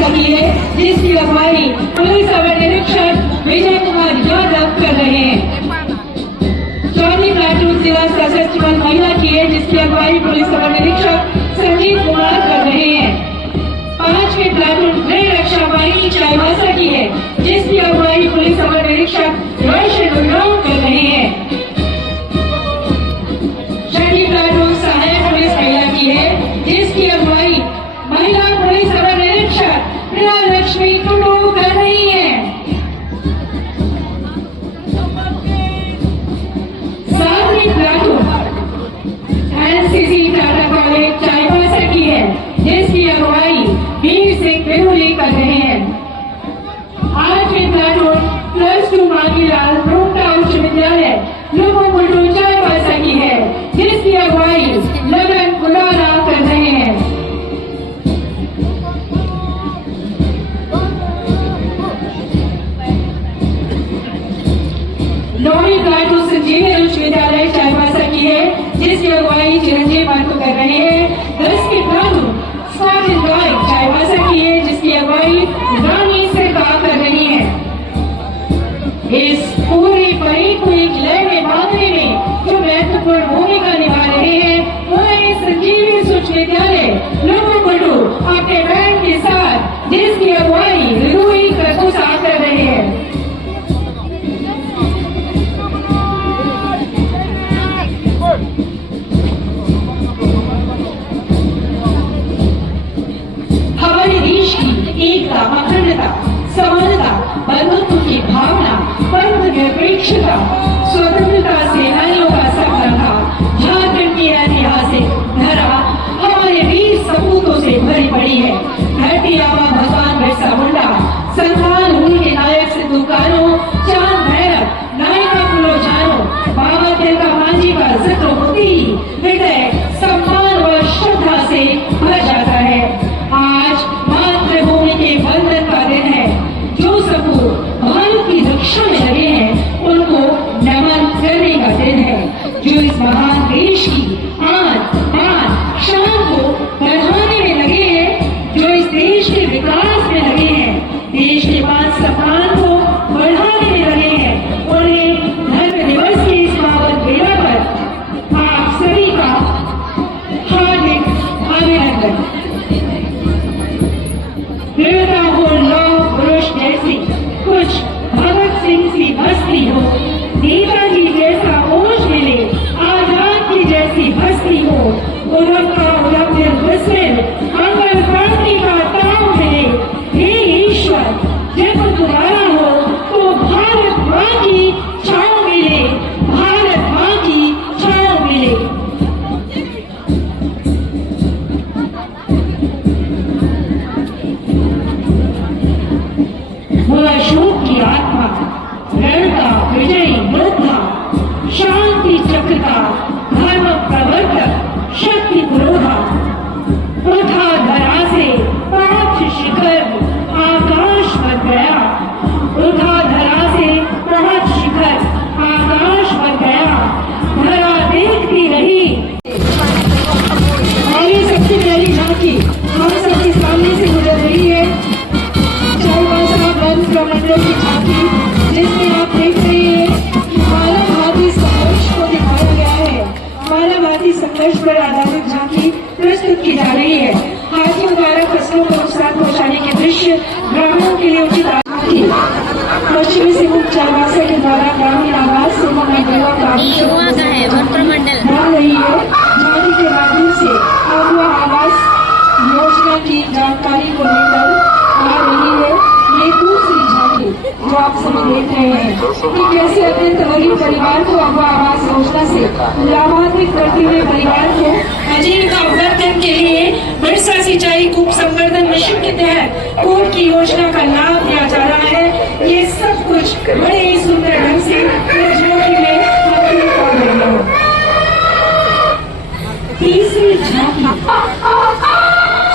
चाईबासा की है, जिसकी अगुवाई पुलिस अब निरीक्षक विजय कुमार यादव कर रहे हैं। चौथी प्लाटून जिला सशस्त्र बल महिला की है, जिसकी अगुवाई पुलिस अब निरीक्षक संजीव कुमार कर रहे हैं। पांचवी प्लाटून गृह रक्षा वाहिनी चाईबासा की है, जिसकी अगुवाई पुलिस अब निरीक्षक रोशन उरांव कर रहे हैं। छठी प्लाटून सहायक पुलिस महिला की है, जिसकी अगुवाई महिला पुलिस अब निरीक्षक प्रिया लक्ष्मी टुडू कर रही है। सातवीं platoon NCC Tata college Chaibasa की है, जिसकी अगुवाई वीर सिंह बेहुली कर रहे हैं। आठवीं प्लाटून +2 मांगीलाल रोहटा उच्च विद्यालय लुबुबुलु चाईबासा की है, जिसकी अगुवाई लगन गुलारा कर रहे हैं। नौवीं प्लाटून संजीवनी उच्च विद्यालय चाईबासा की है, जिसकी अगुवाई चिरंजीव महतो कर रहे हैं। 10वीं platoon scout and guide Chaibasa की है, जिसकी अगुवाई रानी सरकार कर रही है। इस पूरी परेड को एक लय में बांधने में जो महत्वपूर्ण भूमिका निभा रहे हैं, वो है संजीवनी उच्च विद्यालय लुबुबुलु अपने बैंड के साथ, जिसकी अगुवाई रूही करकुसा कर रहे हैं। हमारे देश की एकता, अखंडता, समानता, बंधुत्व की भावना, पंथ निरपेक्षता, स्वतंत्रता सेनानियों का सपना था। झारखंड की ऐतिहासिक धरा हमारे वीर सपूतों से भरी पड़ी है। धरती आबा भगवान बिरसा मुंडा, संथाल हुल के नायक सिद्धू कान्हू, चांद भैरव, नायिका फूलो झानो, बाबा तिलका मांझी का जिक्र होती ही हृदय सम्मान व श्रद्धा से भर जाता है। आज मातृभूमि के वंदन का दिन है। जो सपूत भारत की रक्षा में लगे हैं, उनको नमन करने का दिन है। जो इस महान देश की आन बान शान को बढ़ाने में लगे हैं, जो इस देश के विकास में लगे हैं, देश के 5 सप्ताह को बढ़ाने में लगे हैं, उन्हें धर्म दिवस के इस पावन बेला पर आप सभी का हार्दिक अभिनंदन। वीरता हो लौह पुरुष जैसी, कुछ भगत सिंह सी हस्ती हो, नेताजी जैसा ओज मिले, आजाद की जैसी हस्ती हो, उधम का उधम दिल विस्मिल, अंगर क्रांति का ताव मिले। हे ईश्वर, जब तुम्हारा हो तो भारत माँ की छाँव मिले, भारत माँ की छाँव मिले। अशोक की आत्मा, रणता विजयी योद्धा, शांति चक्र का धर्म प्रवर्तक, शक्ति पुरोधा, उठा धरा से 5 शिखर आकाश बन गया, उठा धरा से 5 शिखर आकाश बन गया, धरा देखती रही। और ये सबसे पहली झांकी हम सबके सामने से गुजर रही है, प्रमंडल की झांकी, जिसमें आप देख रहे हैं कि मानववादी संघर्ष को दिखाया गया है। मानववादी संघर्ष पर आधारित झांकी प्रस्तुत की जा रही है। हाथियों द्वारा फसलों को नुकसान पहुंचाने के दृश्य ग्रामीणों के लिए उचित झांकी पश्चिमी सिंहभूम चाईबासा के द्वारा ग्रामीण आवास सेवा मंडलों का रही है। झांकी के माध्यम से आगवा आवास योजना की जानकारी को लेकर आ रही है। ये दूसरी झांकी जो आप सभी देख रहे हैं कि कैसे अत्यंत गरीब परिवार को अगवा आवास योजना से लाभान्वित करते हुए परिवार को आजीविका वर्धन के लिए बिरसा सिंचाई कूप संवर्धन मिशन के तहत कूप की योजना का लाभ दिया जा रहा है। ये सब कुछ बड़े ही सुंदर ढंग से झांकी में आपको कर रही हूँ। तीसरी झांकी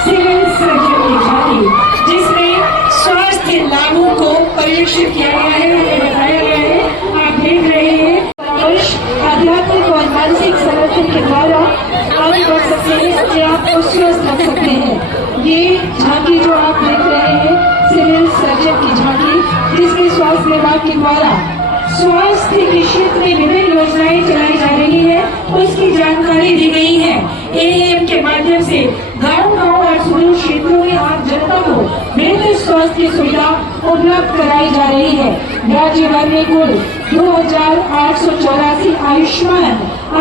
सिविल सर्जन की झांकी, जिसमें स्वास्थ्य लाभों को परिलक्षित किया गया है, उन्हें बताया गया है। आप देख रहे हैं आध्यात्मिक और मानसिक संगठन के द्वारा आप कर सकते हैं, अपने आप को स्वस्थ रख सकते हैं। ये झांकी जो आप देख रहे हैं स्वास्थ्य विभाग के द्वारा स्वास्थ्य के क्षेत्र में विभिन्न योजनाएं चलाई जा रही है, उसकी जानकारी दी गई है। एएम के माध्यम से गांव-गांव और सुदूर क्षेत्रों में आम जनता को बेहतर स्वास्थ्य सुविधा उपलब्ध कराई जा रही है। राज्य भर में कुल 2884 आयुष्मान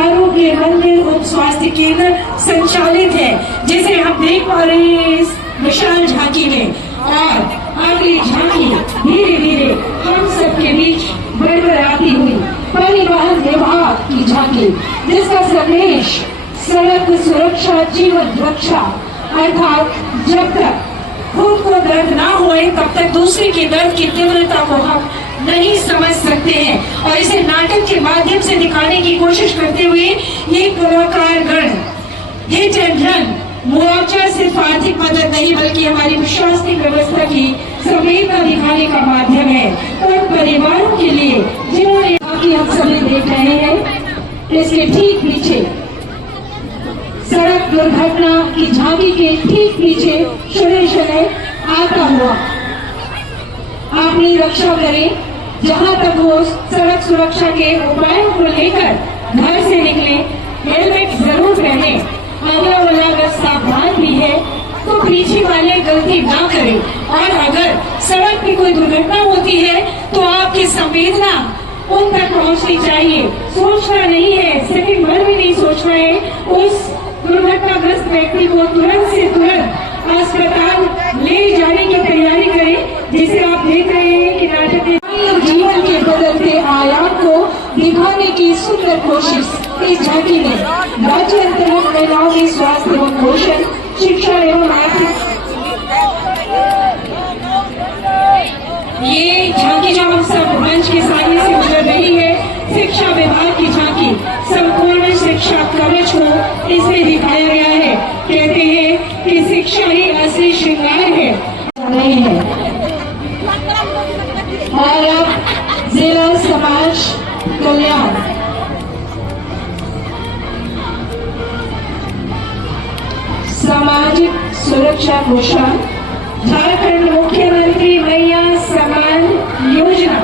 आरोग्य मंदिर उप स्वास्थ्य केंद्र संचालित है, जिसे हम देख पा रहे हैं इस विशाल झांकी में। और अगली झांकी धीरे धीरे हम सबके बीच बढ़कर आती हुई परिवहन विभाग की झांकी, जिसका संदेश सड़क सुरक्षा जीवन रक्षा, अर्थात जब तक खुद को दर्द ना होए तब तक दूसरे के दर्द की तीव्रता को हम नहीं समझ सकते हैं, और इसे नाटक के माध्यम से दिखाने की कोशिश करते हुए ये कलाकार गण हिट एंड रन मुआवजा सिर्फ आर्थिक मदद नहीं बल्कि हमारी प्रशासनिक व्यवस्था की संवेदना दिखाने का माध्यम है। उन परिवारों के लिए जिन्होंने हम सभी देख रहे हैं, इसके ठीक पीछे सड़क दुर्घटना की झांकी के ठीक पीछे शनि शनि आता हुआ अपनी रक्षा करें। जहां तक हो सड़क सुरक्षा के उपायों को लेकर घर से निकले, हेलमेट जरूर पहने, अगला वाला अगर सावधान भी है तो पीछे वाले गलती ना करें, और अगर सड़क पे कोई दुर्घटना होती है तो आपकी संवेदना उन तक पहुंचनी चाहिए। सोचना नहीं है, सेकंड भर भी नहीं सोचना है, उस दुर्घटनाग्रस्त व्यक्ति को तुरंत से तुरंत अस्पताल ले जाने की तैयारी करें। जिसे आप देख रहे हैं कि नाटक में जीवन के बदलते आयाम को दिखाने की सुंदर कोशिश इस झांकी में राज्य अंतर्गत महिलाओं के स्वास्थ्य एवं पोषण, शिक्षा एवं आर्थिक, ये झांकी जो हम सब मंच के सामने से गुजर रही है, शिक्षा विभाग की झांकी संपूर्ण शिक्षा कवच को इसमें दिखाया गया है। कहते हैं कि शिक्षा ही असली श्रृंगार है। और अब जिला समाज कल्याण सामाजिक सुरक्षा घोषणा झारखंड मुख्यमंत्री महिला सम्मान योजना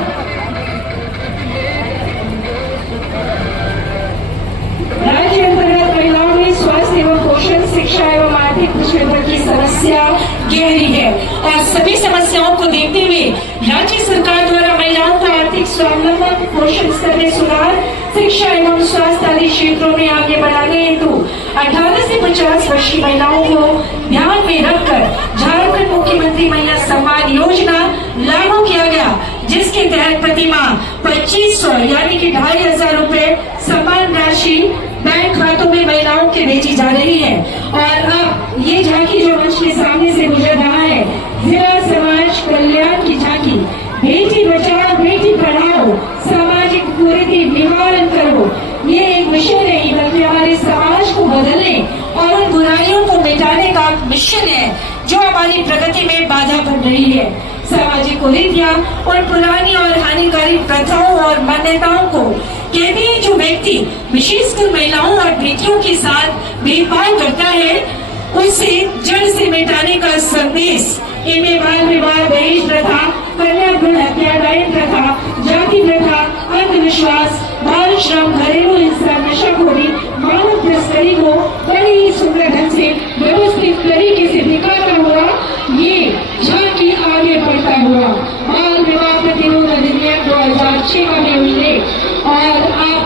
राज्य अंतर्गत महिलाओं में स्वास्थ्य एवं पोषण, शिक्षा एवं आर्थिक पिछड़ेपन की समस्या गहरी है, और सभी समस्याओं को देखते हुए राज्य सरकार द्वारा महिलाओं का आर्थिक स्वावलंबन, पोषण स्तर में सुधार, शिक्षा एवं स्वास्थ्य आदि क्षेत्रों में आगे बढ़ाने हेतु 18 से 50 वर्ष की महिलाओं को ध्यान में रखकर झारखंड मुख्यमंत्री महिला सम्मान योजना लागू किया गया, जिसके तहत प्रति माह 2500 यानी कि 2500 रूपए सम्मान राशि बैंक खातों में महिलाओं के भेजी जा रही है। और अब ये झांकी जो मंच के सामने से गुजर रहा है, जिला समाज कल्याण की झांकी बेटी बचाओ बेटी पढ़ाओ सामाजिक कुरीति निवारण करो, ये एक विषय नहीं बल्कि हमारे समाज को बदलने और उन बुराइयों को मिटाने का मिशन है जो हमारी प्रगति में बाधा बन रही है। सामाजिक कुरीतियां और पुरानी और हानिकारक प्रथाओं और मान्यताओं को कहते हैं जो व्यक्ति विशेषकर महिलाओं और बेटियों के साथ भेदभाव करता है, उसे जड़ से मिटाने का संदेश इनमें बाल विवाह, दहेज प्रथा, कन्या भ्रूण हत्या, डायन प्रथा, जाति प्रथा, अंधविश्वास, बाल श्रम, घरेलू हिंसा, नशाखोरी, मानव तस्करी को बड़े ही सुंदर ढंग से व्यवस्थित तरीके से दिखाता हुआ ये झांकी आगे बढ़ता हुआ बाल विवाह प्रतिरोध अधिनियम 2006 का भी उल्लेख, और आप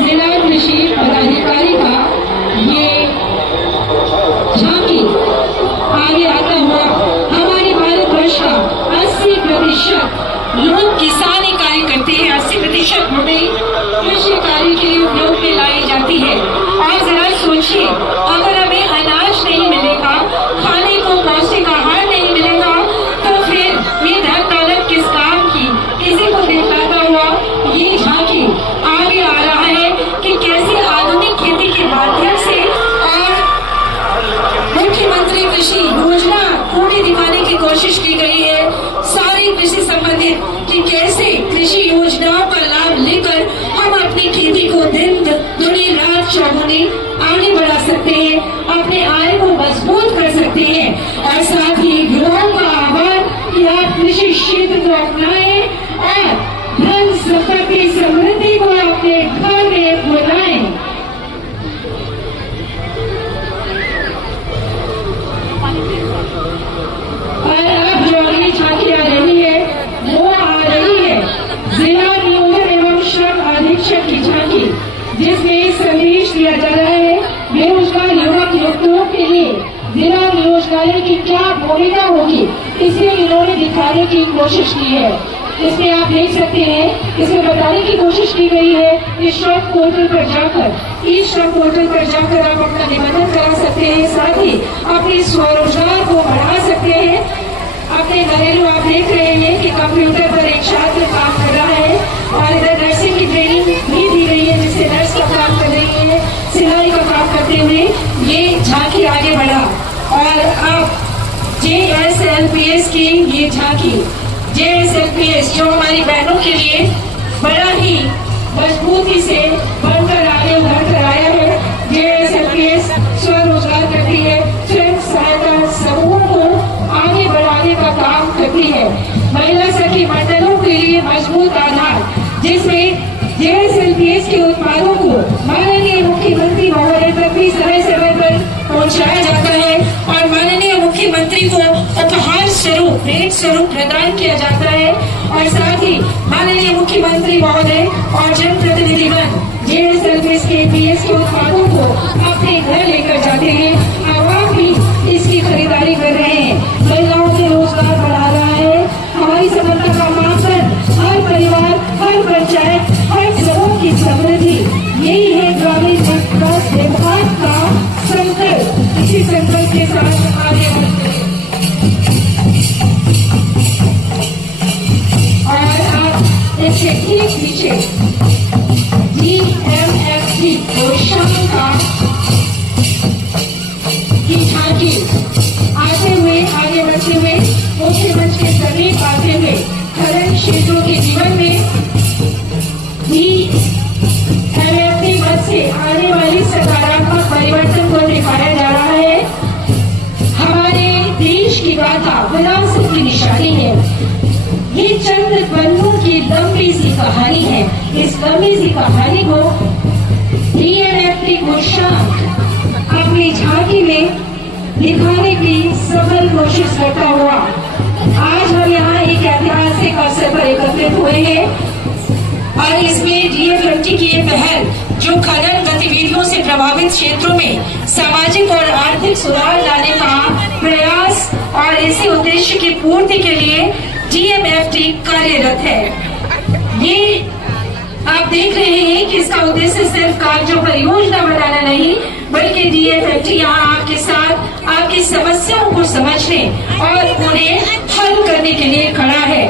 जिला कृषि पदाधिकारी का ये झांकी आगे आता हुआ हमारे भारतवर्ष का 80% लोग किसानी कार्य करते हैं, 80% भूमि कृषि कार्य के उपयोग में लाई जाती है। और जरा सोचिए, अगर हमें अनाज नहीं मिलेगा, खाने को पौष्टिक आहार नहीं मिलेगा, तो फिर ये धन दौलत किस काम की? इसी को दिखाता हुआ ये झांकी आगे आ रहा है कि कैसे आधुनिक खेती के माध्यम से और मुख्यमंत्री कृषि योजना को भी दिखाने की कोशिश की गई है, सारी कृषि संबंधित, कि कैसे कृषि योजनाओं का लाभ लेकर हम अपनी खेती को दिन दुनी रात चौगुनी आगे बढ़ा सकते हैं, अपने आय को मजबूत कर सकते हैं। और साथ ही युवाओं का आह्वान कि आप कृषि क्षेत्र को अपनाएं और धन संपत्ति समृद्धि को अपने घर में बुलाएं। और अब जो अगली झांकी आ रही है वो आ रही है जिला नियोजन एवं श्रम अधीक्षक की झांकी, जिसमें संदेश दिया जा रहा है बेरोजगार युवक युवतियों के लिए जिला नियोजनालय की क्या भूमिका होगी, इसे इन्होंने दिखाने की कोशिश की है। इसमें आप देख सकते हैं, इसमें बताने की कोशिश की गई है कि श्रम पोर्टल पर जाकर इस श्रम पोर्टल पर जाकर आप अपना निबंधन करा सकते हैं, साथ ही अपने स्वरोजगार को बढ़ा सकते हैं। अपने घरेलू आप देख रहे हैं कि कंप्यूटर पर एक छात्र काम कर रहा है और इधर नर्सिंग की ट्रेनिंग भी दी गई है, जिससे नर्स का काम कर रही है, सिलाई का काम करते हुए ये झांकी आगे बढ़ा। और अब JSLPS की ये झांकी, JSLPS जो हमारी बहनों के लिए बड़ा ही मजबूती से बनकर आगे उभर कर आया है। JSLPS स्वरोजगार करती है, स्वयं सहायता समूहों को आगे बढ़ाने का काम करती है, महिला सखी मंडलों के लिए मजबूत आधार, जिसमें JSLPS के उत्पादों को माननीय मुख्यमंत्री महोदय तक भी समय समय पर पहुंचाया जाता है और माननीय मुख्यमंत्री को उपहार स्वरूप भेंट स्वरूप प्रदान किया जाता है। और साथ ही माननीय मुख्यमंत्री महोदय और जनप्रतिनिधिगण JSLPS के PS के उत्पादों को अपने घर लेकर जाते हैं। आवाम भी इसकी खरीदारी कर रहे हैं, महिलाओं के रोजगार बढ़ा रहा है। हमारी सफलता का मापदंड हर परिवार, हर पंचायत, हर समूह की समृद्धि, यही है ग्रामीण विकास विभाग का संकल्प। इसी संकल्प के साथ आगे बढ़ते हैं और आप इसके ठीक पीछे GMFT घोषणा की झांकी आते हुए आगे बढ़ते हुए मुख्यमंत्री के समीप आते हुए खनन क्षेत्रों के जीवन में भी MFT मद से आने वाली सकारात्मक परिवर्तन को दिखाया जा रहा है। हमारे देश की गाथा विरासत की निशानी है। ये चंद पन्नों की लंबी सी कहानी है। इस लंबी सी कहानी को DMFT घोषणा अपनी झांकी में दिखाने की सफल कोशिश करता हुआ आज हम यहाँ एक ऐतिहासिक अवसर पर एकत्रित हुए हैं और इसमें DMFT की ये पहल जो खनन गतिविधियों से प्रभावित क्षेत्रों में सामाजिक और आर्थिक सुधार लाने का प्रयास और इसी उद्देश्य की पूर्ति के लिए DMFT कार्यरत है। ये आप देख रहे हैं कि इसका उद्देश्य सिर्फ कार्यों परियोजना बनाना नहीं, बल्कि DMFT यहाँ आपके साथ आपकी समस्याओं को समझने और उन्हें हल करने के लिए खड़ा है।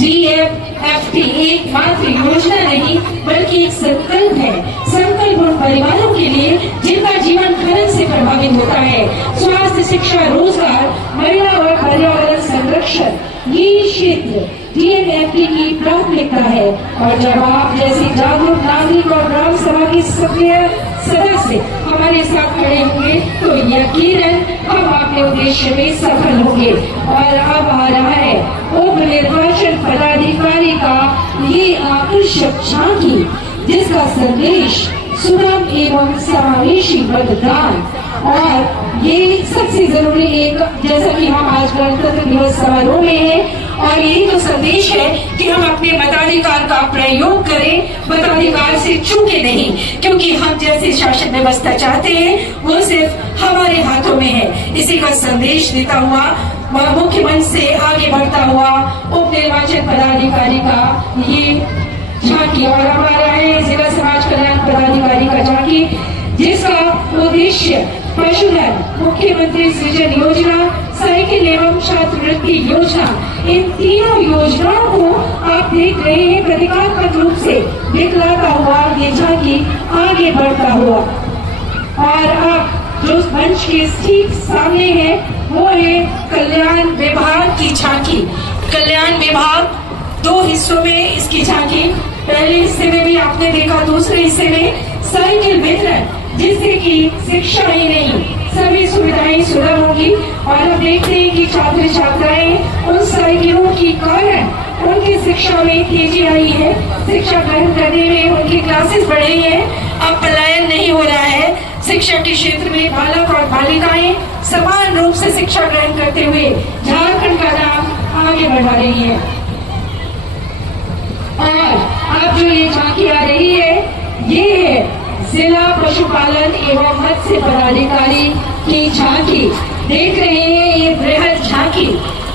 DMFT एक मात्र योजना नहीं बल्कि एक संकल्प है। संकल्प उन परिवारों के लिए जिनका जीवन खनन से प्रभावित होता है। स्वास्थ्य, शिक्षा, रोजगार, महिला और पर्यावरण संरक्षण, ये क्षेत्र DMFT की प्राथमिकता है। और जब आप जैसे जागरूक नागरिक और ग्राम सभा के सक्रिय सदस्य हमारे साथ खड़े होंगे तो यकीनन हम अपने उद्देश्य में सफल होंगे। और अब आ रहा है उप निर्वाचन पदाधिकारी का ये आकर्षक झांकी, जिसका संदेश सुगम एवं समावेशी मतदान। और ये सबसे जरूरी एक, जैसा कि हम आज गणतंत्र दिवस समारोह में हैं, और यही तो संदेश है कि हम अपने मताधिकार का प्रयोग करें, मताधिकार से चूके नहीं, क्योंकि हम जैसे शासन व्यवस्था चाहते हैं वो सिर्फ हमारे हाथों में है। इसी का संदेश देता हुआ मुख्यमंत्री से आगे बढ़ता हुआ उप निर्वाचन पदाधिकारी का ये झांकी और हमारा है जिला समाज कल्याण पदाधिकारी का झांकी, जिसका उद्देश्य पशुधन, मुख्यमंत्री सृजन योजना, साइकिल एवं छात्रवृत्ति योजना, इन तीनों योजनाओं को आप देख रहे हैं प्रतीकात्मक रूप से दिखलाता हुआ ये झांकी आगे बढ़ता हुआ। और अब जो मंच के ठीक सामने है वो है कल्याण विभाग की झांकी। कल्याण विभाग दो हिस्सों में इसकी झांकी, पहले हिस्से में भी आपने देखा, दूसरे हिस्से में साइकिल वितरण जिससे कि शिक्षा ही नहीं सभी सुविधाएं सुलभ होगी। और हम देखते हैं कि छात्र छात्राएं उन सहयोगों के कारण उनकी शिक्षा में तेजी आई है, शिक्षा ग्रहण करने में उनकी क्लासेस बढ़ी है। अब पलायन नहीं हो रहा है, शिक्षा के क्षेत्र में बालक और बालिकाएं समान रूप से शिक्षा ग्रहण करते हुए झारखंड का नाम आगे बढ़ा रही है। और अब जो ये झांकी आ रही है, ये है जिला पशुपालन एवं मत्स्य पदाधिकारी की झांकी। देख रहे हैं ये बृहद झांकी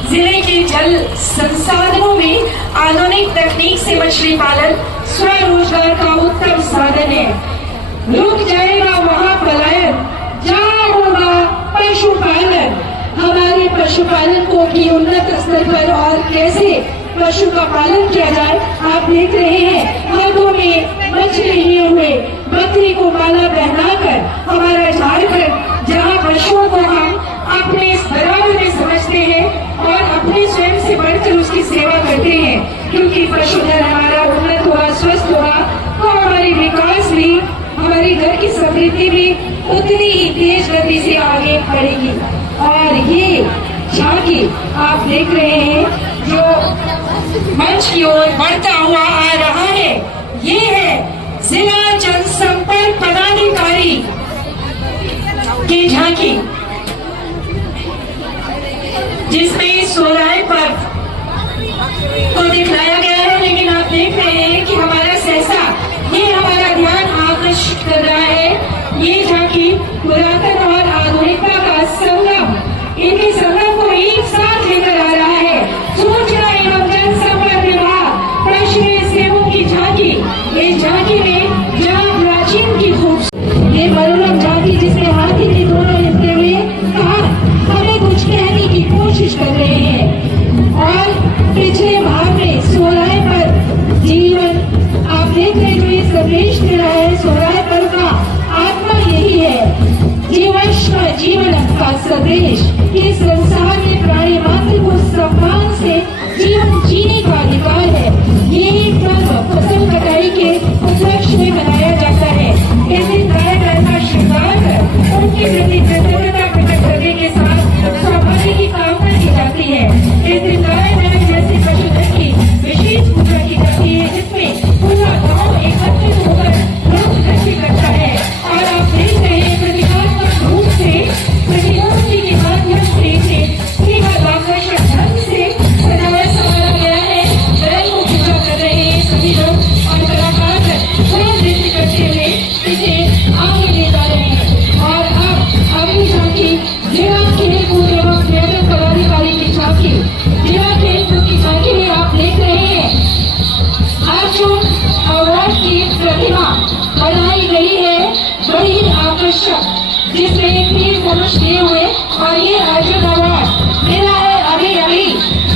जिले के जल संसाधनों में आधुनिक तकनीक से मछली पालन स्वरोजगार का उत्तम साधन है। रुक जाएगा वहाँ पलायन, जहाँ होगा पशुपालन। हमारे पशुपालन को भी उन्नत स्तर पर और कैसे पशु का पालन किया जाए, आप देख रहे हैं हाथों में मछली लिए हुए बकरी को माला पहनाकर हमारा झारखंड, जहाँ पशुओं को हम अपने बराबर में समझते हैं और अपने स्वयं से बढ़कर उसकी सेवा करते हैं, क्योंकि पशुधन हमारा उन्नत होगा, स्वस्थ होगा तो हमारी विकास भी, हमारी घर की समृद्धि भी उतनी ही तेज गति से आगे बढ़ेगी। और ये झांकी आप देख रहे हैं जो मंच की ओर बढ़ता हुआ आ रहा है, ये है जिला जनसंपर्क पदाधिकारी की झांकी, जिसमें सोहराय पर्व को दिखलाया गया है। लेकिन आप देख रहे हैं कि हमारा सहसा ये हमारा ध्यान आकर्षित कर रहा है। ये झांकी पुरातन और आधुनिकता का संगम, इनके संगम को एक साथ लेकर आ रहा है। सूचना एवं जनसंपर्क विभाग प्रश्न सेवों की झांकी, इस झांकी में जहाँ प्राचीन की खूबसूरती, ये मनोरम झांकी जिसमें हाथी के दोनों हिस्से में कहा हमें कुछ कहने की कोशिश कर रहे हैं। और पिछले भाग में सोहराय पर जीवन आप देख रहे हैं, जो ये संदेश दे रहा है सोहराय पर का आत्मा यही है, जीवन का संदेश कि संसार में प्राणी मात्र को सम्मान से जीवन जीने का अधिकार है। ये पर्व फसल कटाई के उपलक्ष्य में मनाया जाता है। इस दिन गाय गाय का श्रृंगार कर उनके प्रति कृतज्ञता प्रकट करने के साथ सौभाग्य की कामना की जाती है। इस दिन गाय गाय जैसे पशुधन की विशेष पूजा की जाती है, जिसमें पूरा गाँव एकत्रित होकर लोग नृत्य करता है। और आप देख रहे हैं प्रतीकात्मक रूप से प्रतियोगी के माध्यम से आकर्षक ढंग से सजाया संवारा गया है। बैल को पूजा कर रहे हैं सभी लोग और कलाकार नृत्य करते हुए इसे आगे ले जा रहे हैं। और अब अगली झांकी जिला खेल कूद एवं पर्यटन पदाधिकारी की झांकी, जिला खेल कूद की झांकी में आप देख रहे हैं अर्जुन अवार्ड की प्रतिमा बनाई गई है, बड़ी आकर्षक, जिसमें 3 पुरुष दिए हुए। और ये अर्जुन अवार्ड मिला है अभी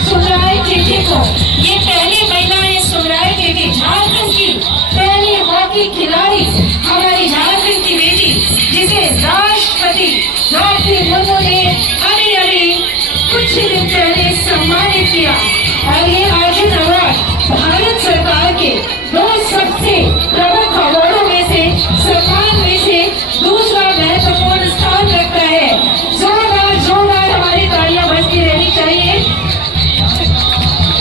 सुमराय चेटी को। ये पहली महिला है सुमराय चेटी, झारखंड की पहली हॉकी खिलाड़ी, हमारी झारखंड की बेटी, जिसे राष्ट्रपति द्रौपदी मुर्मू ने अभी कुछ ही दिन पहले सम्मानित किया। और ये अर्जुन अवार्ड भारत सरकार के 2 सबसे प्रमुख अवार्डों में से, सम्मान में से दूसरा महत्वपूर्ण स्थान रखता है। जोरदार हमारी तालियां बजती रहनी चाहिए।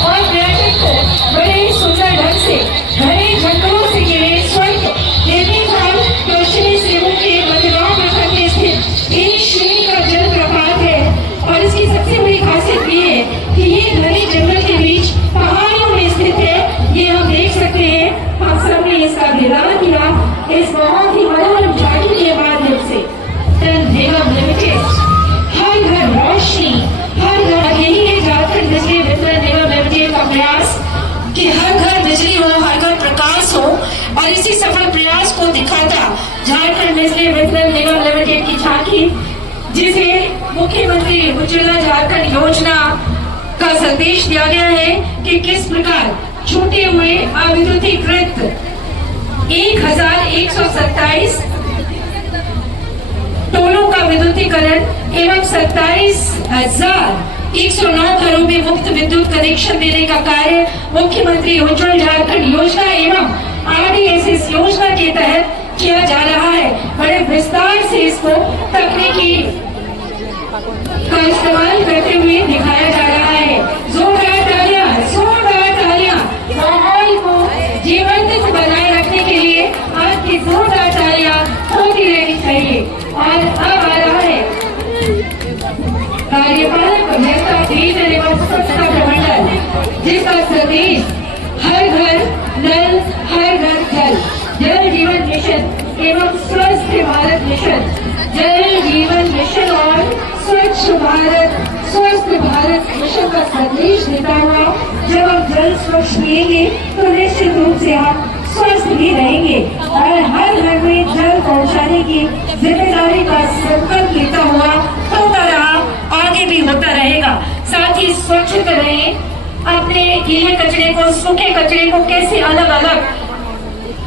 और पर्यटन को बड़े ही सुंदर ढंग से घने जंगलों से घिरे स्वर्ग देवीधाम पश्चिमी सेवों के बदलाव प्रखंड में स्थित एक श्रेणी का जलप्रपात है। और इसकी सबसे बड़ी खासियत ये है कि ये घने जंगल के बीच पहाड़ियों में स्थित है। ये हम देख सकते हैं, हम सबने इसका दीदार किया इस बहुत ही मनोरम झांकी के माध्यम से। निगम लिमिटेड, हर घर रोशनी, हर घर, यही है झारखंड बिजली वितरण निगम लिमिटेड का प्रयास कि हर घर बिजली हो, हर घर प्रकाश हो। और इसी सफल प्रयास को दिखाता झारखंड बिजली वितरण निगम लिमिटेड की झांकी, जिसे मुख्यमंत्री उज्ज्वला झारखंड योजना का संदेश दिया गया है कि किस प्रकार छूटे हुए अविद्युतीकृत 1127 टोलों का विद्युतीकरण एवं 27,109 घरों में मुफ्त विद्युत कनेक्शन देने का कार्य मुख्यमंत्री उज्ज्वल झारखंड योजना एवं RDSS योजना के तहत किया जा रहा है। बड़े विस्तार से इसको तकनीकी का इस्तेमाल करते हुए दिखाया जा रहा है। जोरदार तालियां, जोरदार तालियां। माहौल को जीवंत बनाए रखने के लिए आपकी जोरदार तालियां होती रहनी चाहिए। और अब आ रहा है कार्यपालक अभियंता पेयजल एवं स्वच्छता प्रमंडल, जिसका संदेश हर घर नल, हर घर जल, जल जीवन मिशन एवं स्वस्थ भारत मिशन, जल जीवन मिशन और स्वच्छ भारत, स्वस्थ भारत मिशन का संदेश देता हुआ जब हम जल स्वच्छ पिएंगे तो निश्चित रूप से हम स्वस्थ भी रहेंगे और हर घर में जल पहुंचाने की जिम्मेदारी का संकल्प लेता हुआ होता रहा, आगे भी होता रहेगा। साथ ही स्वच्छ रहें, अपने गीले कचरे को, सूखे कचरे को कैसे अलग अलग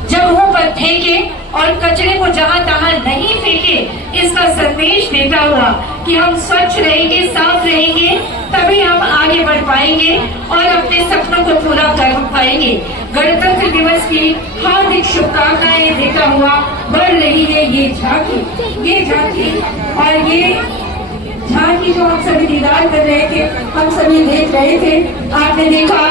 जगहों पर फेंके और कचरे को जहां तहां नहीं फेंके, इसका संदेश देता हुआ कि हम स्वच्छ रहेंगे, साफ रहेंगे, तभी हम आगे बढ़ पाएंगे और अपने सपनों को पूरा कर पाएंगे। गणतंत्र दिवस की हार्दिक शुभकामनाएं देता हुआ बढ़ रही है ये झांकी और ये झांकी जो हम सभी दीदार कर रहे थे, हम सभी देख रहे थे। आपने देखा,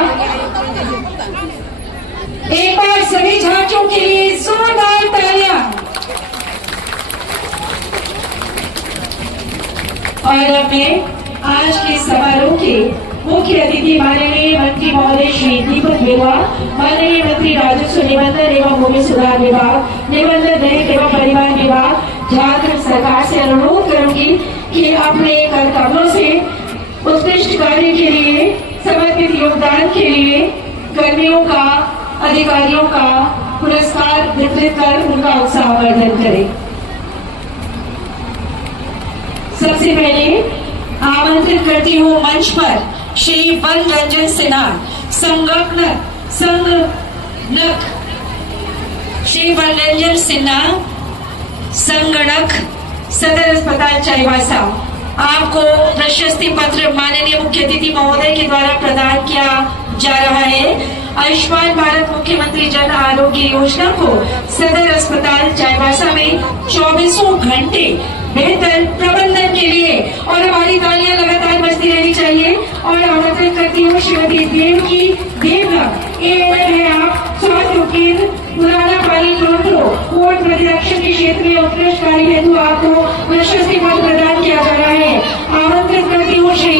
एक बार सभी झांकियों के लिए जोरदार तालियां। और अपने आज के समारोह के मुख्य अतिथि माननीय मंत्री महोदय श्री दीपक बिरुवा, माननीय मंत्री राजस्व निबंधन एवं भूमि सुधार विभाग, निबंधन दहेज एवं परिवार विभाग, झारखंड सरकार से अनुरोध करूंगी कि अपने कर कमलों से उत्कृष्ट कार्य के लिए, समर्पित योगदान के लिए कर्मियों का, अधिकारियों का पुरस्कार वितरित कर उनका उत्साहवर्धन करें। सबसे पहले आमंत्रित करती हूँ मंच पर श्री वन रंजन सिन्हा, संगणक, श्री वन रंजन सिन्हा, संगणक, सदर अस्पताल चाईबासा। आपको प्रशस्ति पत्र माननीय मुख्य अतिथि महोदय के द्वारा प्रदान किया जा रहा है। आयुष्मान भारत मुख्यमंत्री जन आरोग्य योजना को सदर अस्पताल चाईबासा में 24 घंटे बेहतर प्रबंधन के लिए, और हमारी तालियां लगातार बजती रहनी चाहिए। और आमंत्रित करती हूँ श्रीमती देवकी देवला, ANM है आप, स्वास्थ्य केंद्र पुराना पानी रोड, कोर्ट प्रतिरक्षण के क्षेत्र में उत्कृष्ट कार्य हेतु आपको प्रशस्ति पत्र प्रदान किया जा रहा है। आमंत्रित करती हूँ श्री